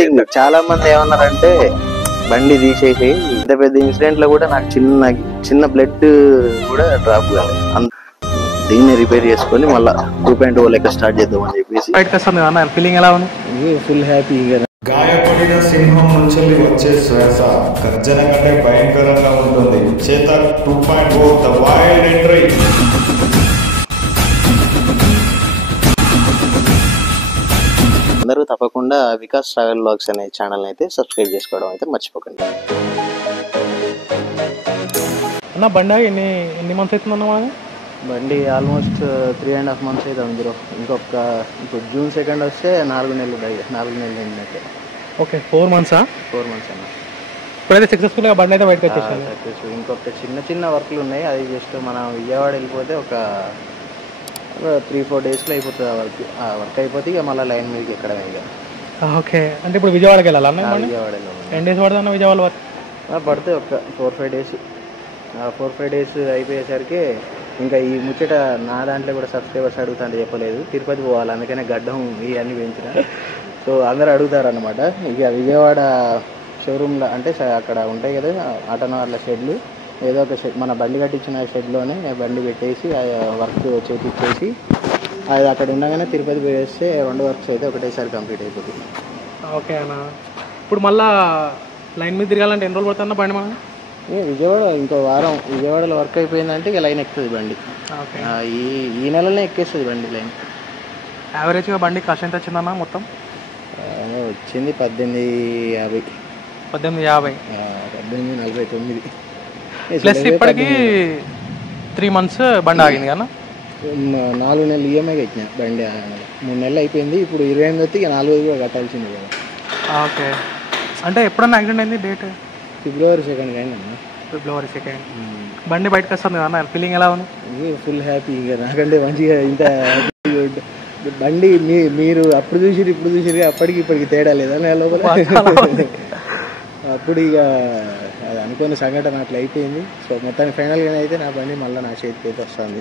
Setting. చాలా మంది ఏమన్నారంటే బండి తీసేసి ఇంత పెద్ద ఇన్సిడెంట్ లో కూడా నాకు చిన్న బ్లడ్ కూడా డ్రాప్ కాలేదు. దీన్ని రిపేర్ చేసుకొని మళ్ళీ 2.0 లెక్క స్టార్ట్ చేద్దాం అని చెప్పేసి ఫీలింగ్ ఎలా ఉంది? Full happy. గాయపడిన సింహం నుంచి వచ్చే శ్వాస గర్జన కంటే భయంకరంగా ఉంటుంది. Chetak 2.0 the wild entry. అందరూ తప్పకుండా వికాస్ ట్రావెల్ వ్లాగ్స్ అనే ఛానల్ అయితే సబ్స్క్రైబ్ చేసుకోవడం అయితే మర్చిపోకండి. అన్న బండి ఎన్ని మంత్స్ అవుతుందన్న మన బండి ఆల్మోస్ట్ 3.5 months అవుతుంది బ్రో. ఇప్పుడు June 2 వస్తే 4 నెలలు 4 నెలలు అయిందంటే. ఓకే 4 months 4 months అన్న. ఇప్పుడైతే సక్సెస్ఫుల్గా బండి అయితే బయటకు వచ్చేసాను. ఇంకొక చిన్న వర్క్లు ఉన్నాయి. అది జస్ట్ మనం విజయవాడ వెళ్ళిపోతే ఒక 3-4 daysలో అయిపోతుంది ఆ వర్క్ అయిపోతే ఇక మళ్ళీ లైన్ మీదకి ఎక్కడ ఇక. ఓకే అంటే ఇప్పుడు విజయవాడకి వెళ్ళాలన్న? విజయవాడలో 10 days పడుతుందన్న విజయవాడ వర్క్? పడితే ఒక 4-5 days. 4-5 days అయిపోయేసరికి ఇంకా ఈ ముచ్చట నా దాంట్లో కూడా సబ్స్క్రైబర్స్ అడుగుతాంటే చెప్పలేదు. తిరుపతి పోవాలి, అందుకనే గడ్డం ఇవన్నీ పెంచిన. సో అందరూ అడుగుతారు అన్నమాట. ఇక విజయవాడ షోరూమ్లో అంటే అక్కడ ఉంటాయి కదా ఆటోనవర్ల షెడ్లు, ఏదో ఒక షెడ్ మన బండి కట్టించిన షెడ్లోనే బండి పెట్టేసి వర్క్ చేపించేసి అది అక్కడ ఉండగానే తిరుపతి పోయేస్తే 2 వర్క్స్ అయితే ఒకటేసారి కంప్లీట్ అయిపోతుంది. ఓకే అన్న. ఇప్పుడు మళ్ళీ లైన్ మీద తిరగాలంటే ఎన్ని రోజులు పడుతుందన్న బండి మనం? విజయవాడ ఇంకో వారం విజయవాడలో వర్క్ అయిపోయిందంటే ఇక లైన్ ఎక్కుతుంది బండి. ఈ నెలలోనే ఎక్కేస్తుంది బండి లైన్. యావరేజ్గా బండి కాస్ట్ ఎంత వచ్చిందన్న మొత్తం? వచ్చింది 1850. 1850. 1849 ప్లస్ ఇప్పటికి 3 months బండి ఆగింది కదా? 4 నెలలు ఈఎంఐ కట్టిన బండి. 3 నెలలు అయిపోయింది. ఇప్పుడు 28 వస్తే ఇక 4 కూడా కట్టాల్సింది కదా. ఓకే అంటే ఎప్పుడన్నా యాక్సిడెంట్ అయింది? డేట్ February 2 అయిందన్న. February 2. బండి బయటకు వస్తుంది కదా, ఫీలింగ్ ఎలా ఉంది? Full happy. ఇక నాకంటే మంచిగా ఇంత బండి మీరు అప్పుడు చూసిరు ఇప్పుడు చూసిరు అప్పటికి ఇప్పటికి తేడా లేదా లోపల? అప్పుడు ఇక అది అనుకున్న సంఘటన అట్లా అయిపోయింది. సో మొత్తానికి ఫైనల్గానే అయితే నా బండి మళ్ళీ నా చేతికి అయితే వస్తుంది.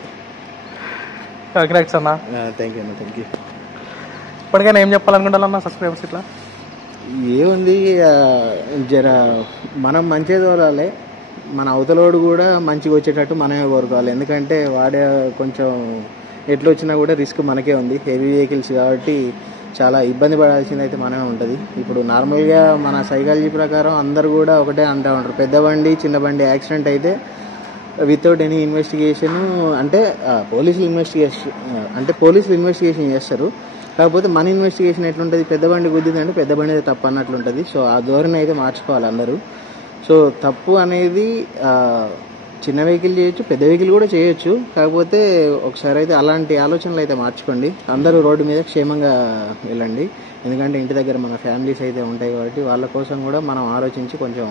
కంగ్రాట్స్ అన్న. థ్యాంక్ యూ అన్న. Thank you. ఇప్పటికైనా ఏం చెప్పాలనుకుంటానన్నా సబ్స్క్రైబర్స్ ఇట్లా? ఏముంది, జర మనం మంచిగా తోలాలి, మన అవతలోడు కూడా మంచిగా వచ్చేటట్టు మనమే కోరుకోవాలి. ఎందుకంటే వాడే కొంచెం ఎట్లా వచ్చినా కూడా రిస్క్ మనకే ఉంది. హెవీ వెహికల్స్ కాబట్టి చాలా ఇబ్బంది పడాల్సింది అయితే మనమే ఉంటుంది. ఇప్పుడు నార్మల్గా మన సైకాలజీ ప్రకారం అందరు కూడా ఒకటే అంటూ ఉంటారు, పెద్ద బండి చిన్న బండి యాక్సిడెంట్ అయితే వితౌట్ ఎనీ ఇన్వెస్టిగేషన్ అంటే పోలీసులు ఇన్వెస్టిగేషన్ చేస్తారు. కాకపోతే మన ఇన్వెస్టిగేషన్ ఎట్లుంటుంది, పెద్ద బండి గుద్దిందంటే పెద్ద బండి తప్పు అన్నట్లుంటుంది. సో ఆ ధోరణి అయితే మార్చుకోవాలి అందరూ. సో తప్పు అనేది చిన్న వెహికల్ చేయొచ్చు, పెద్ద వెహికల్ కూడా చేయొచ్చు. కాకపోతే ఒకసారి అయితే అలాంటి ఆలోచనలు అయితే మార్చుకోండి. అందరూ రోడ్డు మీద క్షేమంగా వెళ్ళండి. ఎందుకంటే ఇంటి దగ్గర మన ఫ్యామిలీస్ అయితే ఉంటాయి కాబట్టి వాళ్ళ కోసం కూడా మనం ఆలోచించి కొంచెం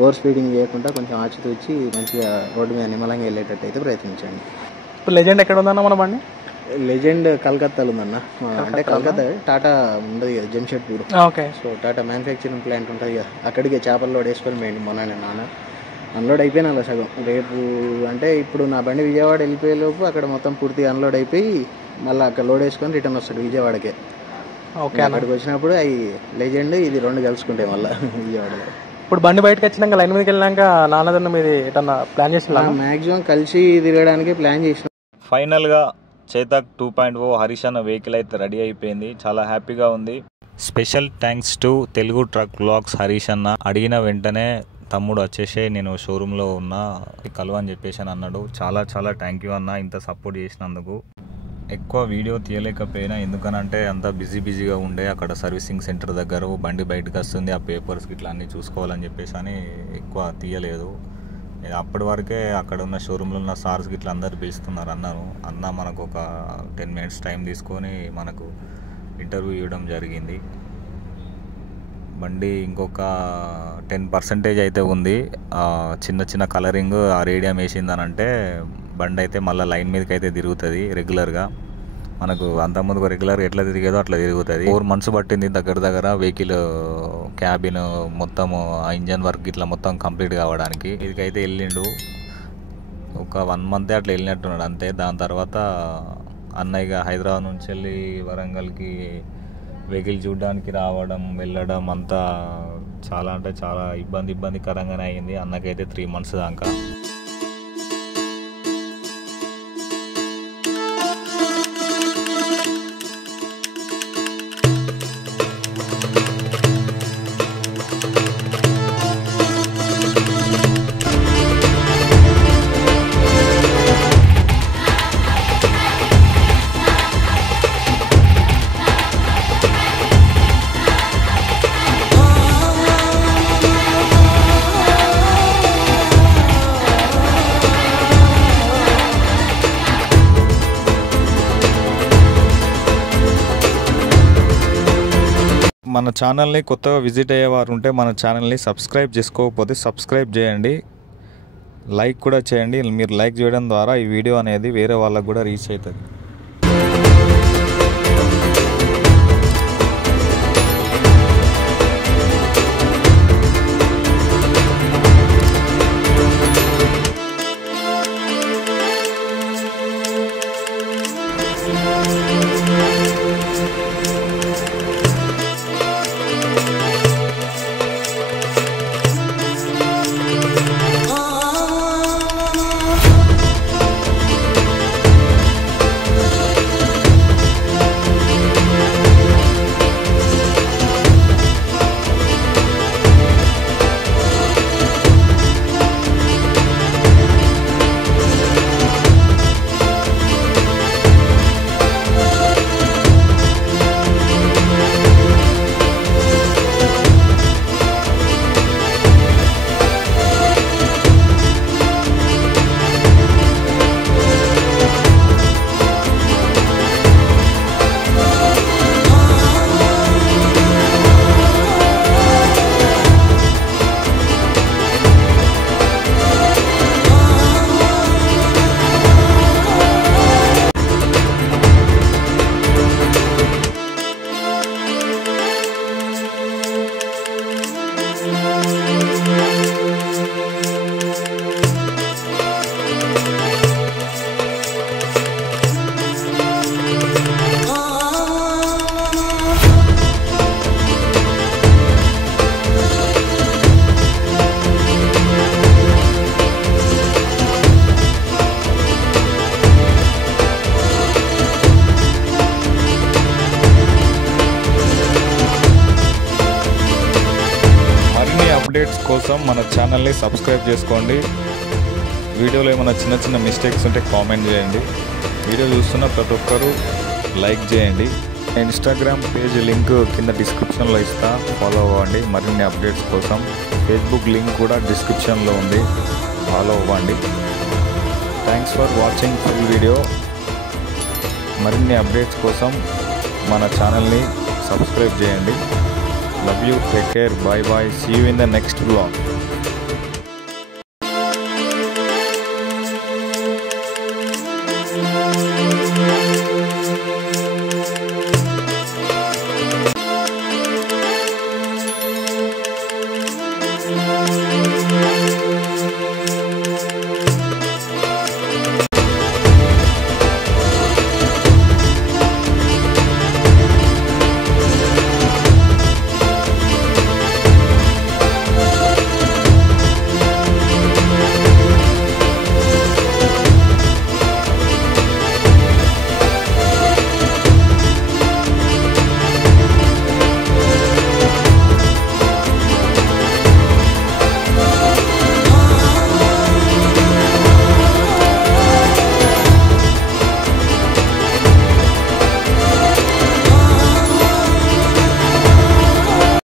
ఓవర్ స్పీడింగ్ చేయకుండా కొంచెం ఆచితూచి మంచిగా రోడ్డు మీద నిమ్మలంగా వెళ్ళేటట్టు అయితే ప్రయత్నించండి. ఇప్పుడు లెజెండ్ ఎక్కడ ఉందన్న మన బండి? లెజెండ్ కలకత్తాలో ఉందన్న. అంటే కలకత్తా టాటా ఉండదు కదా Jamshedpur. Okay. So Tata manufacturing plant ఉంటుంది కదా, అక్కడికి చేపలు లోడ్ వేసుకొని పోయింది మొన్న నాన్న. అన్లోడ్ అయిపోయినా అలా సగం. రేపు అంటే ఇప్పుడు నా బండి విజయవాడ వెళ్ళిపోయే లోపు అక్కడ మొత్తం పూర్తిగా అన్లోడ్ అయిపోయి మళ్ళీ అక్కడ లోడ్ వేసుకొని రిటర్న్ వస్తాడు విజయవాడకే. ఓకే. అక్కడికి వచ్చినప్పుడు అవి లెజెండ్ ఇది 2 కలుసుకుంటాయి మళ్ళీ విజయవాడలో. ఇప్పుడు బండి బయటకు వచ్చినాక లైన్ మీదకి వెళ్ళాక నాన్నదన్న మీద ఎటన్నా ప్లాన్ చేసిన? మ్యాక్సిమం కలిసి తిరగడానికి ప్లాన్ చేసిన. ఫైనల్గా చేతక్ 2.0 హరీష్ అన్న వెహికల్ అయితే రెడీ అయిపోయింది. చాలా హ్యాపీగా ఉంది. Special thanks to Telugu truck vlogs Harish అన్న. అడిగిన వెంటనే తమ్ముడు వచ్చేసి నేను షోరూంలో ఉన్నా కలువ అని చెప్పేసి అని అన్నాడు. చాలా చాలా థ్యాంక్ యూ అన్న ఇంత సపోర్ట్ చేసినందుకు. ఎక్కువ వీడియో తీయలేకపోయినా ఎందుకనంటే అంత బిజీగా ఉండే అక్కడ సర్వీసింగ్ సెంటర్ దగ్గర బండి బయటకు వస్తుంది, ఆ పేపర్స్ ఇట్లా అన్నీ చూసుకోవాలని చెప్పేసి అని ఎక్కువ తీయలేదు. అప్పటి వరకే అక్కడ ఉన్న షోరూంలో ఉన్న సార్స్ ఇట్లా అందరు పిలుస్తున్నారు. అన్న మనకు ఒక 10 minutes టైం తీసుకొని మనకు ఇంటర్వ్యూ ఇవ్వడం జరిగింది. బండి ఇంకొక 10% అయితే ఉంది. చిన్న కలరింగ్ ఆ రేడియం వేసిందనంటే బండి అయితే మళ్ళీ లైన్ మీదకి అయితే తిరుగుతుంది రెగ్యులర్గా. మనకు అంతకుముందు రెగ్యులర్గా ఎట్లా తిరిగేదో అట్లా తిరుగుతుంది. 4 months పట్టింది దగ్గర వెహికల్ క్యాబిన్ మొత్తము ఆ ఇంజన్ వర్క్ ఇట్లా మొత్తం కంప్లీట్ కావడానికి. ఇదికైతే వెళ్ళిండు ఒక 1 month అట్లా వెళ్ళినట్టున్నాడు అంతే. దాని తర్వాత అన్నయ్య హైదరాబాద్ నుంచి వెళ్ళి వరంగల్కి వెహికల్ చూడడానికి రావడం వెళ్ళడం అంతా చాలా అంటే చాలా ఇబ్బందికరంగానే అయింది. అన్నకైతే 3 months దాకా. మన ఛానల్ని కొత్తగా విజిట్ అయ్యేవారు ఉంటే మన ఛానల్ని సబ్స్క్రైబ్ చేసుకోకపోతే సబ్స్క్రైబ్ చేయండి, లైక్ కూడా చేయండి. మీరు లైక్ చేయడం ద్వారా ఈ వీడియో అనేది వేరే వాళ్ళకు కూడా రీచ్ అవుతుంది. అప్డేట్స్ కోసం మన ఛానల్ని సబ్స్క్రైబ్ చేసుకోండి. వీడియోలో ఏమైనా చిన్న మిస్టేక్స్ ఉంటే కామెంట్ చేయండి. వీడియో చూస్తున్న ప్రతి ఒక్కరూ లైక్ చేయండి. ఇన్స్టాగ్రామ్ పేజ్ లింక్ కింద డిస్క్రిప్షన్లో ఇస్తా, ఫాలో అవ్వండి మరిన్ని అప్డేట్స్ కోసం. ఫేస్బుక్ లింక్ కూడా డిస్క్రిప్షన్లో ఉంది, ఫాలో అవ్వండి. Thanks for watching full video. మరిన్ని అప్డేట్స్ కోసం మన ఛానల్ని సబ్స్క్రైబ్ చేయండి. Love you, take care, bye bye, see you in the next vlog.